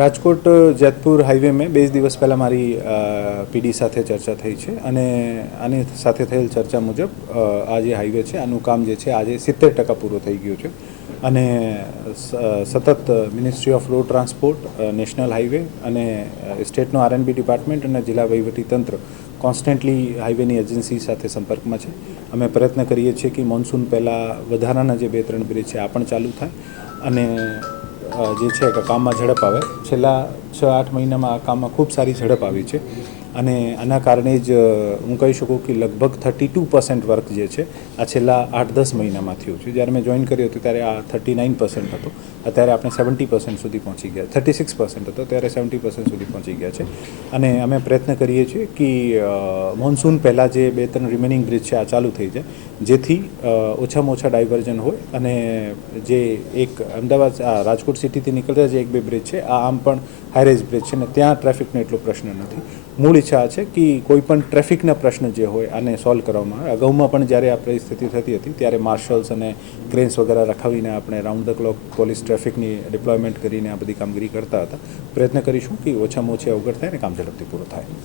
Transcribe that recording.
Rajkot Jetpur highway में 2 દિવસ પહેલાં મારી પીડી સાથે ચર્ચા થઈ છે અને આની સાથે થયેલ ચર્ચા મુજબ આ જે હાઈવે છે આનું કામ જે છે આજે 70% પૂરો થઈ ગયો છે અને સતત ministry off road transport, national highway અને સ્ટેટનો આરએનબી ડિપાર્ટમેન્ટ અને જિલ્લા વહીવટીતંત્ર કોન્સ્ટન્ટલી હાઈવેની એજન્સી સાથે સંપર્કમાં છે. અમે પ્રયત્ન કરીએ છીએ કે મોન્સૂન પહેલાં વધારાના જે 2-3 બ્રિજ છે આ પણ ચાલુ થાય અને જે છે કે કામમાં ઝડપ આવે. છેલ્લા 6-8 મહિનામાં આ કામમાં ખૂબ સારી ઝડપ આવી છે અને આના કારણે જ હું કહી શકું કે લગભગ 32% વર્ક જે છે આ છેલ્લા 8-10 મહિનામાં થયું છે. જ્યારે મેં જોઈન કર્યું હતું ત્યારે આ 39% હતો, અત્યારે આપણે 70% સુધી પહોંચી ગયા. 36% હતો ત્યારે 70% સુધી પહોંચી ગયા છે અને અમે પ્રયત્ન કરીએ છીએ કે મોન્સૂન પહેલાં જે 2-3 રિમેનિંગ બ્રિજ છે આ ચાલુ થઈ જાય, જેથી ઓછામાં ઓછા ડાયવર્ઝન હોય અને જે એક અમદાવાદ રાજકોટ સિટીથી નીકળતા જે 1-2 બ્રિજ છે આ આમ પણ હાઈરેજ બ્રિજ છે ને ત્યાં ટ્રાફિકનો એટલો પ્રશ્ન નથી. મૂળ ઈચ્છા છે કે કોઈ પણ ટ્રાફિકના પ્રશ્ન જે હોય આને સોલ્વ કરવામાં આવે. અગાઉમાં પણ જ્યારે આ પરિસ્થિતિ થતી હતી ત્યારે માર્શલ્સ અને ક્રેન્સ વગેરે રખાવીને આપણે રાઉન્ડ ધ ક્લોક પોલીસ ટ્રાફિકની ડિપ્લોયમેન્ટ કરીને આ બધી કામગીરી કરતા હતા. પ્રયત્ન કરીશું કે ઓછામાં ઓછી અવગત થાય ને કામ ઝડપથી પૂરું થાય.